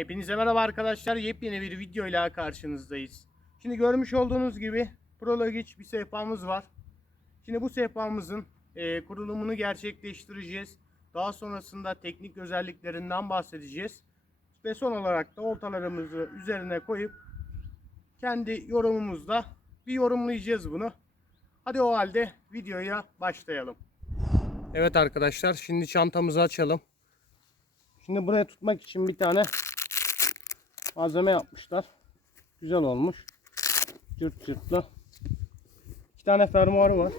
Hepinize merhaba arkadaşlar. Yepyeni bir videoyla karşınızdayız. Şimdi görmüş olduğunuz gibi Prologic bir sehpamız var. Şimdi bu sehpamızın e, kurulumunu gerçekleştireceğiz. Daha sonrasında teknik özelliklerinden bahsedeceğiz. Ve son olarak da oltalarımızı üzerine koyup kendi yorumumuzla bir yorumlayacağız bunu. Hadi o halde videoya başlayalım. Evet arkadaşlar şimdi çantamızı açalım. Şimdi buraya tutmak için bir tane malzeme yapmışlar. Güzel olmuş. Cırt cırtlı. İki tane fermuarı var.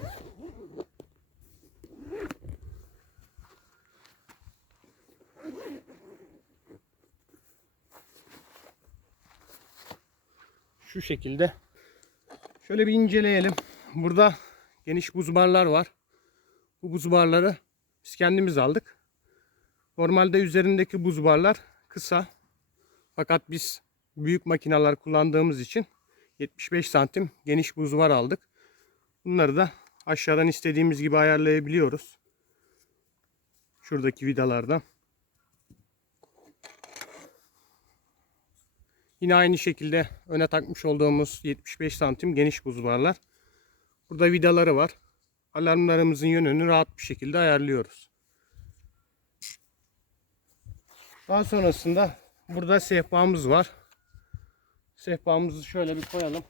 Şu şekilde. Şöyle bir inceleyelim. Burada geniş buz barlar var. Bu buz barları biz kendimiz aldık. Normalde üzerindeki buz barlar kısa. Fakat biz büyük makineler kullandığımız için 75 santim geniş buz var aldık. Bunları da aşağıdan istediğimiz gibi ayarlayabiliyoruz. Şuradaki vidalardan. Yine aynı şekilde öne takmış olduğumuz 75 santim geniş buz barlar. Burada vidaları var. Alarmlarımızın yönünü rahat bir şekilde ayarlıyoruz. Daha sonrasında burada sehpamız var. Sehpamızı şöyle bir koyalım.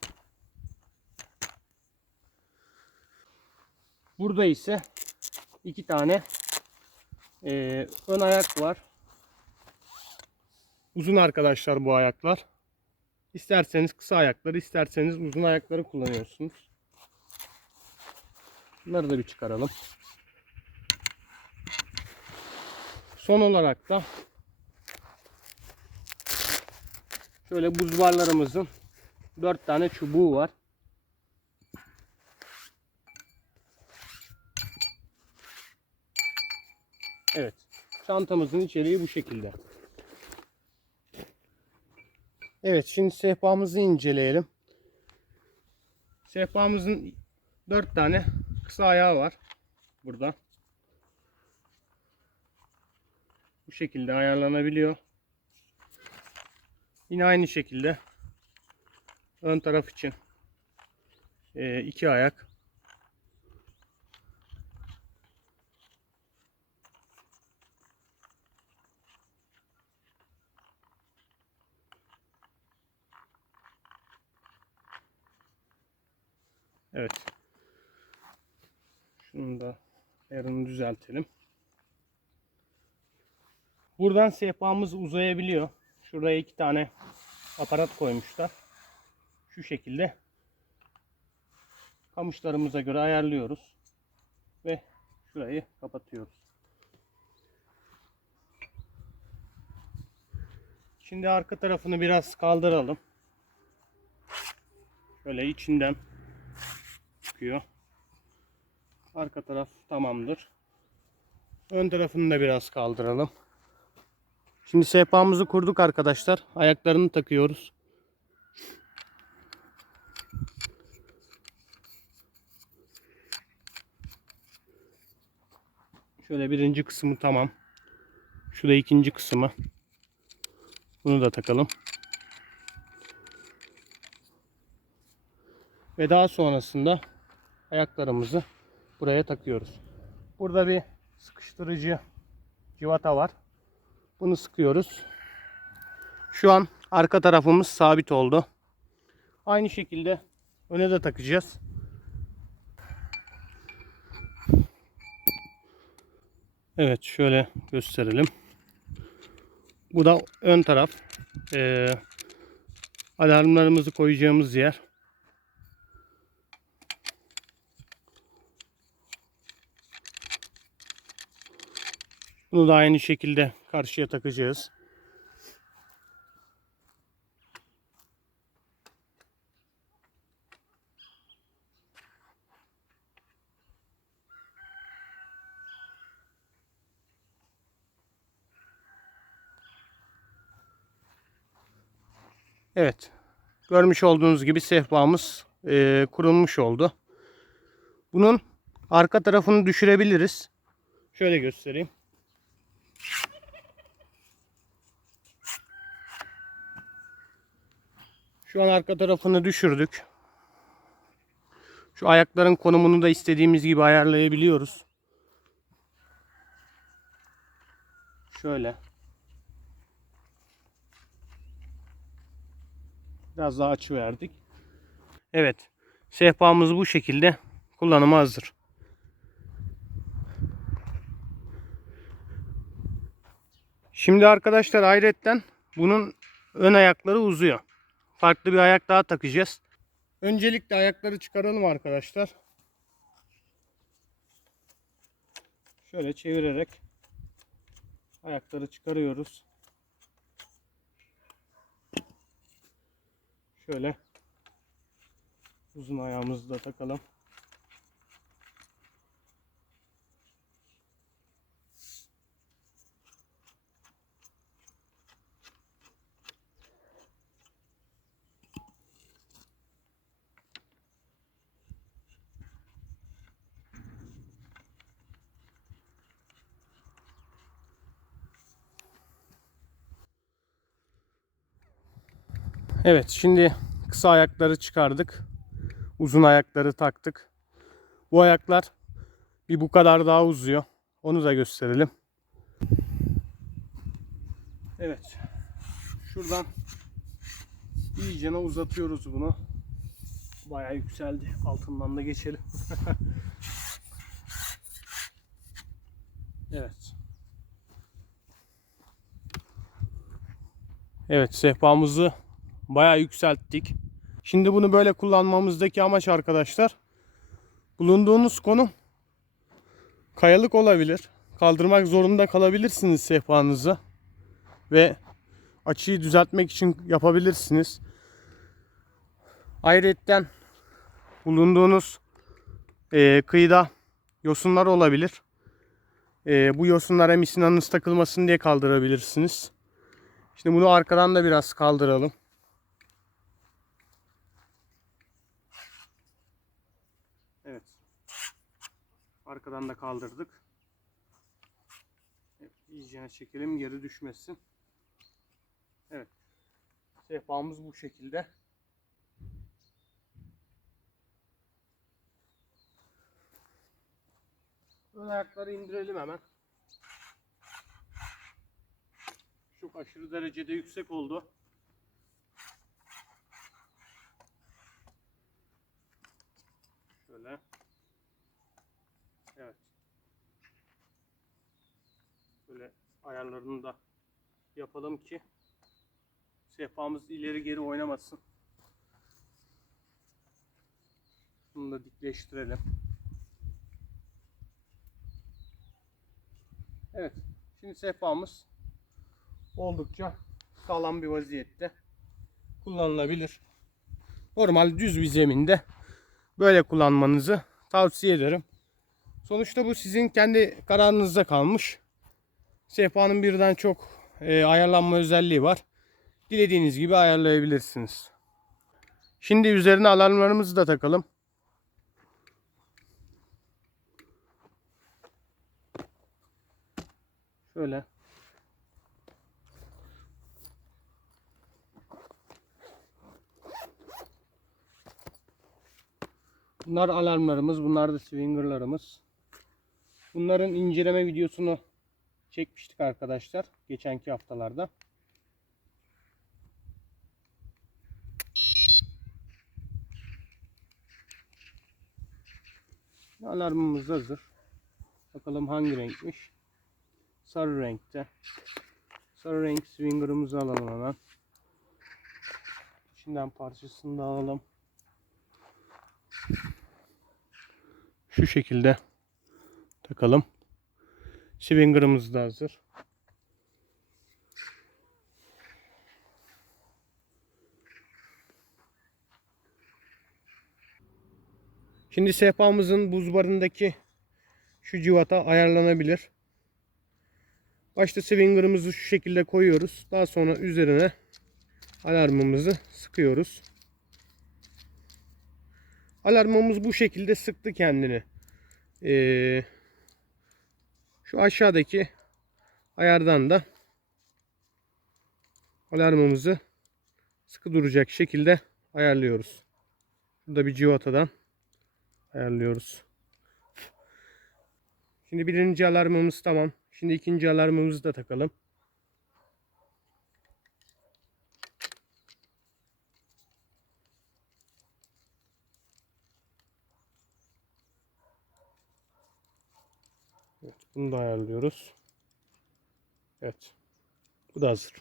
Burada ise iki tane eee, ön ayak var. Uzun arkadaşlar bu ayaklar. İsterseniz kısa ayakları, isterseniz uzun ayakları kullanıyorsunuz. Bunları da bir çıkaralım. Son olarak da şöyle buzbarlarımızın 4 tane çubuğu var. Evet. Çantamızın içeriği bu şekilde. Evet şimdi sehpamızı inceleyelim. Sehpamızın 4 tane kısa ayağı var. Burada. Bu şekilde ayarlanabiliyor. Yine aynı şekilde ön taraf için e, iki ayak. Evet. Şunu da ayarını düzeltelim. Buradan sehpamız uzayabiliyor. Şuraya iki tane aparat koymuşlar. Şu şekilde kamışlarımıza göre ayarlıyoruz. Ve şurayı kapatıyoruz. Şimdi arka tarafını biraz kaldıralım. Şöyle içinden çıkıyor. Arka taraf tamamdır. Ön tarafını da biraz kaldıralım. Şimdi sehpamızı kurduk arkadaşlar. Ayaklarını takıyoruz. Şöyle birinci kısmı tamam. Şurada ikinci kısmı. Bunu da takalım. Ve daha sonrasında ayaklarımızı buraya takıyoruz. Burada bir sıkıştırıcı civata var. Bunu sıkıyoruz. Şu an arka tarafımız sabit oldu. Aynı şekilde öne de takacağız. Evet şöyle gösterelim. Bu da ön taraf. Ee, alarmlarımızı koyacağımız yer. Bunu da aynı şekilde karşıya takacağız. Evet. Görmüş olduğunuz gibi sehpamız eee, kurulmuş oldu. Bunun arka tarafını düşürebiliriz. Şöyle göstereyim. Şu an arka tarafını düşürdük. Şu ayakların konumunu da istediğimiz gibi ayarlayabiliyoruz. Şöyle. Biraz daha açı verdik. Evet. Sehpamız bu şekilde kullanıma hazır. Şimdi arkadaşlar hayretten bunun ön ayakları uzuyor. Farklı bir ayak daha takacağız. Öncelikle ayakları çıkaralım arkadaşlar. Şöyle çevirerek ayakları çıkarıyoruz. Şöyle uzun ayağımızı da takalım. Evet şimdi kısa ayakları çıkardık. Uzun ayakları taktık. Bu ayaklar bir bu kadar daha uzuyor. Onu da gösterelim. Evet. Şuradan iyicene uzatıyoruz bunu. Bayağı yükseldi. Altından da geçelim. evet. Evet sehpamızı bayağı yükselttik. Şimdi bunu böyle kullanmamızdaki amaç arkadaşlar bulunduğunuz konum kayalık olabilir. Kaldırmak zorunda kalabilirsiniz sehpanızı ve açıyı düzeltmek için yapabilirsiniz. Ayrıca bulunduğunuz e, kıyıda yosunlar olabilir. E, bu yosunlara misinanız takılmasın diye kaldırabilirsiniz. Şimdi bunu arkadan da biraz kaldıralım. Evet. Arkadan da kaldırdık. Evet, iyicene çekelim geri düşmesin. Evet. Sehpamız bu şekilde. Ön ayakları indirelim hemen. Çok aşırı derecede yüksek oldu. Şöyle. Evet. Böyle ayarlarını da yapalım ki sehpamız ileri geri oynamasın. Bunu da dikleştirelim. Evet. Şimdi sehpamız oldukça sağlam bir vaziyette kullanılabilir. Normal düz bir zeminde böyle kullanmanızı tavsiye ederim. Sonuçta bu sizin kendi kararınızda kalmış. Sehpanın birden çok e, ayarlanma özelliği var. Dilediğiniz gibi ayarlayabilirsiniz. Şimdi üzerine alarmlarımızı da takalım. Şöyle. Bunlar alarmlarımız, bunlar da swingerlarımız. Bunların inceleme videosunu çekmiştik arkadaşlar geçenki haftalarda. Alarmımız hazır. Bakalım hangi renkmiş. Sarı renkte. Sarı renk swinger'ımızı alalım hemen. İçinden parçasını da alalım. Şu şekilde takalım. Swinger'ımız da hazır. Şimdi sehpamızın buz barındaki şu civata ayarlanabilir. Başta swinger'ımızı şu şekilde koyuyoruz. Daha sonra üzerine alarmımızı sıkıyoruz. Alarmımız bu şekilde sıktı kendini. Ee, şu aşağıdaki ayardan da alarmımızı sıkı duracak şekilde ayarlıyoruz. Burada bir civatadan ayarlıyoruz. Şimdi birinci alarmımız tamam. Şimdi ikinci alarmımızı da takalım. Bunu da ayarlıyoruz. Evet. Bu da hazır.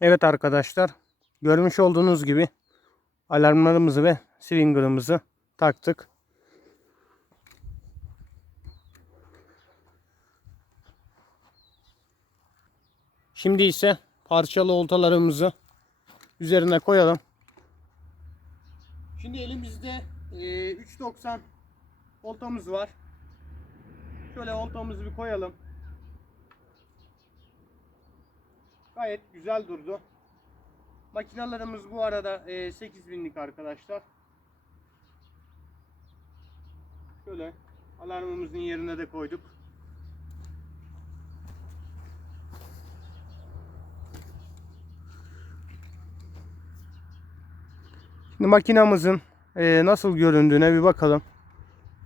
Evet arkadaşlar. Görmüş olduğunuz gibi alarmlarımızı ve swinger'ımızı taktık. Şimdi ise parçalı oltalarımızı üzerine koyalım. Şimdi elimizde e, 3.90 oltamız var. Şöyle oltamızı bir koyalım. Gayet güzel durdu. Makinalarımız bu arada e, 8000'lik arkadaşlar. Şöyle alarmımızın yerine de koyduk. Şimdi makinamızın e, nasıl göründüğüne bir bakalım.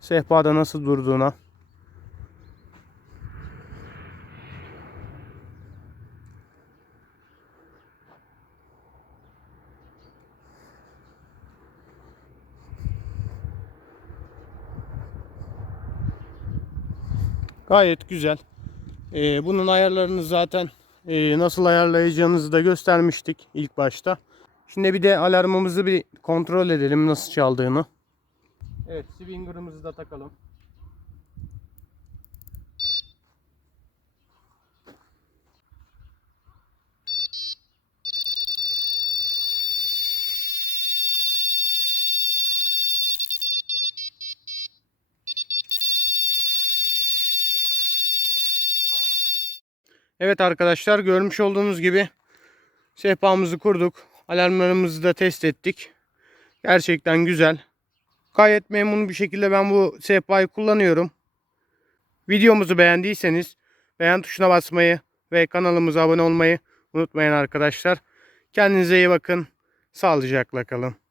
Sehpada nasıl durduğuna. Gayet güzel. Ee, bunun ayarlarını zaten e, nasıl ayarlayacağınızı da göstermiştik ilk başta. Şimdi bir de alarmımızı bir kontrol edelim nasıl çaldığını. Evet, swinger'ımızı da takalım. Evet arkadaşlar görmüş olduğunuz gibi sehpamızı kurduk. Alarmlarımızı da test ettik. Gerçekten güzel. Gayet memnun bir şekilde ben bu sehpayı kullanıyorum. Videomuzu beğendiyseniz beğen tuşuna basmayı ve kanalımıza abone olmayı unutmayın arkadaşlar. Kendinize iyi bakın. Sağlıcakla kalın.